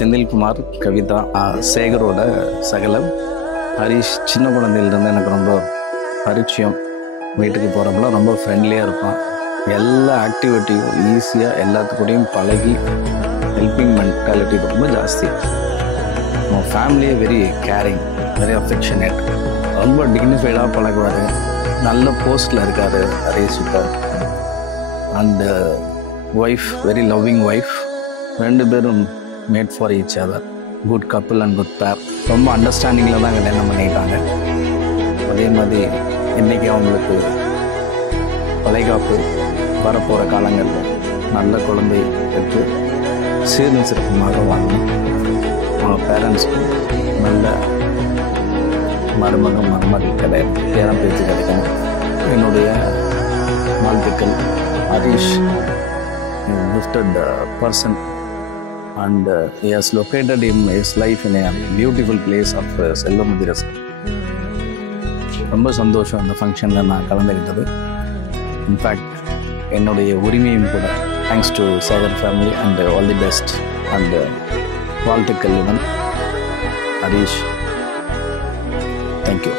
செந்தில்குமார், கவிதா, சேகரோட சகலம். ஹரிஷ் சின்ன குழந்தையிலிருந்து எனக்கு ரொம்ப பரிச்சயம். வீட்டுக்கு போகிறப்பெல்லாம் ரொம்ப ஃப்ரெண்ட்லியாக இருப்பான். எல்லா ஆக்டிவிட்டியும் ஈஸியாக எல்லாத்துக்கூடையும் பழகி ஹெல்பிங் மென்டாலிட்டி ரொம்ப ஜாஸ்தி. நம்ம ஃபேமிலியே வெரி கேரிங், வெரி அஃபெக்ஷனேட், ரொம்ப டிக்னிஃபைடாக பழகுவார். நல்ல போஸ்டில் இருக்கார் ஹரிஷ் இப்போ. And wife, very loving wife. ரெண்டு பேரும் made for each other, good couple and good பேர். ரொம்ப அண்டர்ஸ்டாண்டிங்கில் தான் கல்யாணம் பண்ணிட்டாங்க. அதே மாதிரி இன்றைக்கி அவங்களுக்கு வளைகாப்பு வரப்போகிற காலங்களில் நல்ல குழந்தை பெற்று சீரும் சிறப்புமாக வாங்கணும். அவங்க பேரண்ட்ஸ்க்கு நல்ல மருமகள் கிடையாது, பேரம் பேச்சு கிடைக்கணும். என்னுடைய வாழ்த்துக்கள். Harish gifted person and he has located his life in a beautiful place of Selvamudiras. ரொம்ப சந்தோஷம் அந்த ஃபங்க்ஷனில் நான் கலந்துக்கிட்டது. இன்ஃபேக்ட் என்னுடைய உரிமையும் கூட. Thanks to Sekar family and all the best and வாழ்த்துக்கள் இவன் ஹரிஷ். தேங்க்யூ.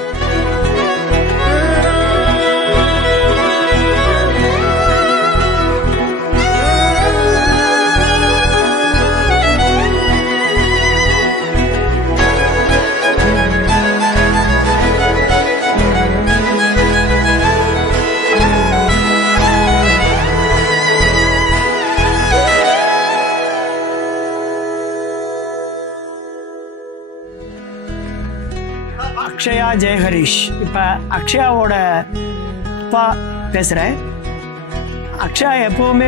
அக்ஷயா ஜெயஹரிஷ். இப்போ அக்ஷயாவோட அப்பா பேசுகிறேன். அக்ஷயா எப்போவுமே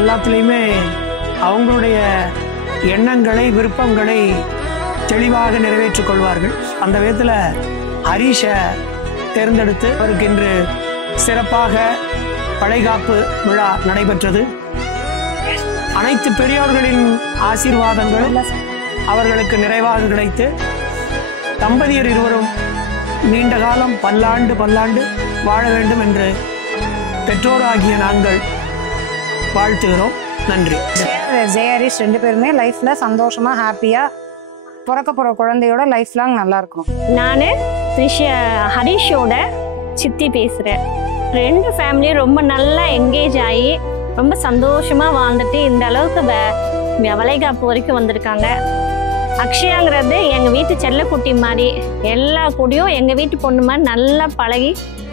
எல்லாத்துலேயுமே அவங்களுடைய எண்ணங்களை, விருப்பங்களை தெளிவாக நிறைவேற்றிக் கொள்வார்கள். அந்த விதத்தில் ஹரிஷை தேர்ந்தெடுத்து அவருக்கு இன்று சிறப்பாக வளைகாப்பு விழா நடைபெற்றது. அனைத்து பெரியோர்களின் ஆசீர்வாதங்களும் அவர்களுக்கு நிறைவாக கிடைத்து தம்பதியர் இருவரும் நீண்ட காலம் பல்லாண்டு வாழ வேண்டும் என்று பெற்றோராகிய நாங்கள் வாழ்த்துகிறோம். நன்றி. ஜெயஹரிஷ் ரெண்டு பேருமே லைஃப்ல சந்தோஷமா ஹாப்பியா பிறக்க போற குழந்தையோட லைஃப் லாங் நல்லா இருக்கும். நான் ஹரிஷோட சித்தி பேசுறேன். ரெண்டு ஃபேமிலியும் ரொம்ப நல்லா என்கேஜ் ஆகி ரொம்ப சந்தோஷமா வாழ்ந்துட்டு இந்த அளவுக்கு வளைகாப்பு வரைக்கும் வந்திருக்காங்க. அக்ஷயாங்கிறது எங்கள் வீட்டு செல்லக்குட்டி மாதிரி, எல்லா கூடயும் எங்கள் வீட்டு பொண்ணு மாதிரி நல்லா பழகி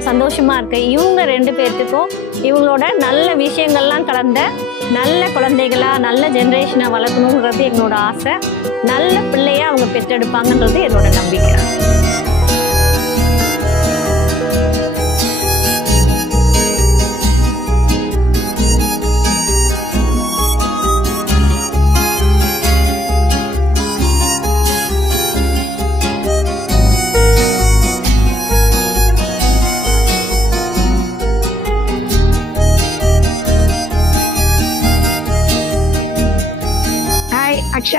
சந்தோஷமாக இருக்கு. இவங்க ரெண்டு பேர்த்துக்கும் இவங்களோட நல்ல விஷயங்கள்லாம் கலந்த நல்ல குழந்தைகளாக நல்ல ஜென்ரேஷனாக வளர்க்கணுங்கிறது எங்களோட ஆசை. நல்ல பிள்ளையாக அவங்க பெற்றெடுப்பாங்கன்றது என்னோட நம்பிக்கை.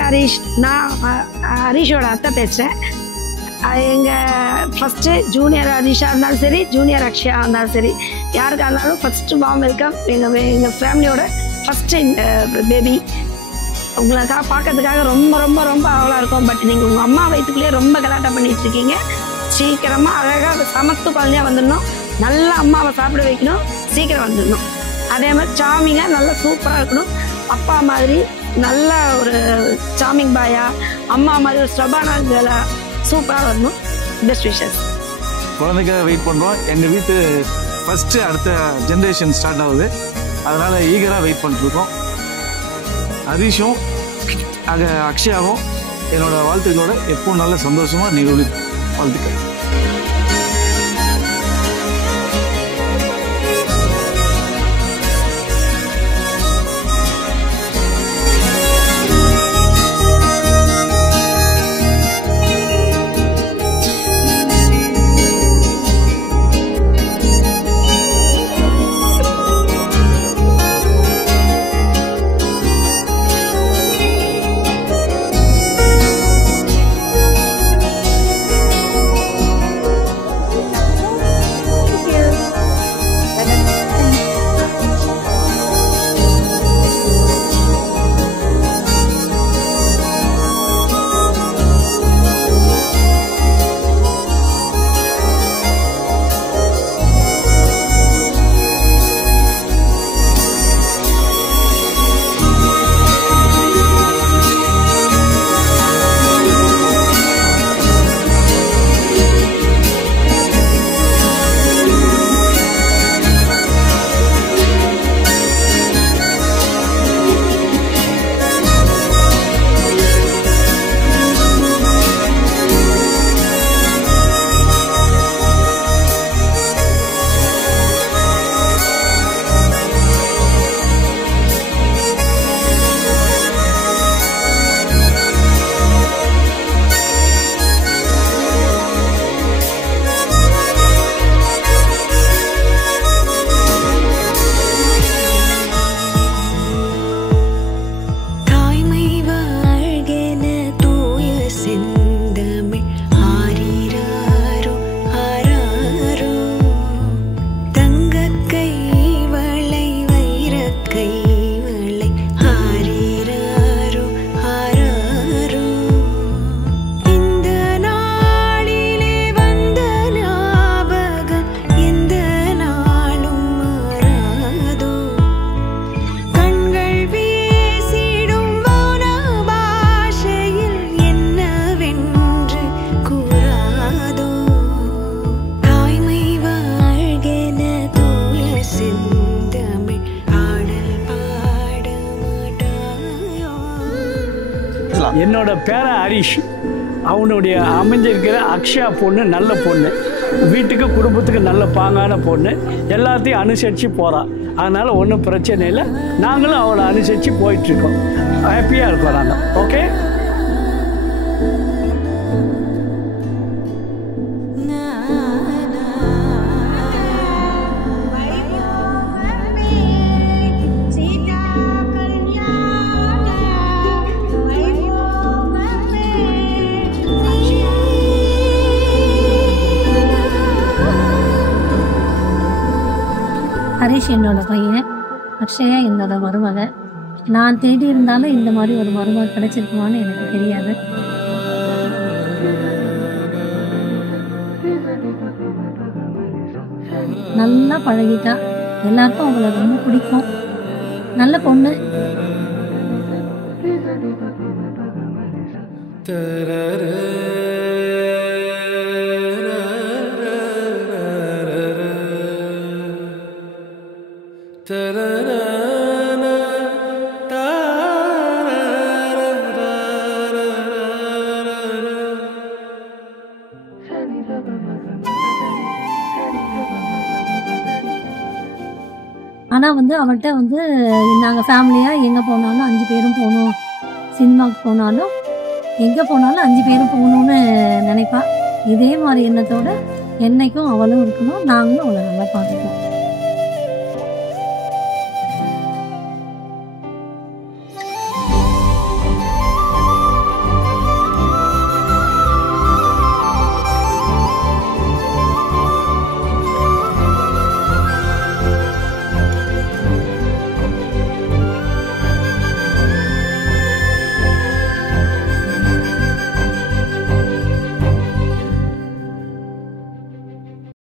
ஹரிஷ், நான் ஹரிஷோட அத்தை பேசுகிறேன். எங்கள் ஃபஸ்ட்டு ஜூனியர் அனிஷா இருந்தாலும் சரி, ஜூனியர் அக்ஷயா இருந்தாலும் சரி, யாருக்காக இருந்தாலும் ஃபஸ்ட்டு வார்ம் வெல்கம். எங்கள் ஃபேமிலியோட ஃபஸ்ட்டு பேபி உங்களுக்காக பார்க்கறதுக்காக ரொம்ப ரொம்ப ரொம்ப ஆவலாக இருக்கும். பட் நீங்கள் உங்கள் அம்மா வயிற்றுக்குள்ளேயே ரொம்ப கலாட்டம் பண்ணிட்டு இருக்கீங்க. சீக்கிரமாக அழகாக சமத்து குழந்தையாக வந்துடணும். நல்லா அம்மாவை சாப்பிட வைக்கணும். சீக்கிரம் வந்துடணும். அதே மாதிரி சாமிங்காக நல்லா சூப்பராக இருக்கணும். அப்பா மாதிரி நல்ல ஒரு சாமிங் பாயா, அம்மா மாதிரி ஒரு ஸ்டபானா கேர்லா சூப்பராக வரணும். Best wishes. குழந்தைக்காக வெயிட் பண்ணுறோம். எங்கள் வீட்டு ஃபஸ்ட்டு அடுத்த ஜென்ரேஷன் ஸ்டார்ட் ஆகுது. அதனால் ஈகராக வெயிட் பண்ணிட்டுருக்கோம். ஹரிஷும் அக்ஷயாவும் என்னோடய வாழ்த்துக்களோட எப்பவும் நல்ல சந்தோஷமாக நிகழ்வு வாழ்த்துக்கள். என்னோட பேரன் ஹரிஷ், அவனுடைய அமைஞ்சிருக்கிற அக்ஷயா பொண்ணு நல்ல பொண்ணு, வீட்டுக்கு குடும்பத்துக்கு நல்ல பாங்கான பொண்ணு, எல்லாத்தையும் அனுசரித்து போகிறான். அதனால் ஒன்றும் பிரச்சனை இல்லை. நாங்களும் அவளை அனுசரித்து போயிட்டுருக்கோம். ஹாப்பியாக இருக்கோம் நாங்கள். ஓகே. ஹரிஷ் என்னோட பையன், அக்ஷயா என்னோட மருமக. நான் தேடி இருந்தாலும் இந்த மாதிரி ஒரு மருமக கிடைச்சிருக்குமான்னு எனக்கு தெரியாது. நல்லா பழகிட்டா, எல்லாருக்கும் அவங்கள ரொம்ப பிடிக்கும். நல்ல பொண்ணு. ஆனால் அவள்கிட்ட நாங்கள் ஃபேமிலியாக எங்கே போனாலும் 5 பேரும் போகணும், சினிமாவுக்கு போனாலும் எங்கே போனாலும் 5 பேரும் போகணுன்னு நினைப்பா. இதே மாதிரி எண்ணத்தோடு என்றைக்கும் அவளும் இருக்கணும், நாங்களும் அவளை நல்லா பார்த்துப்போம்.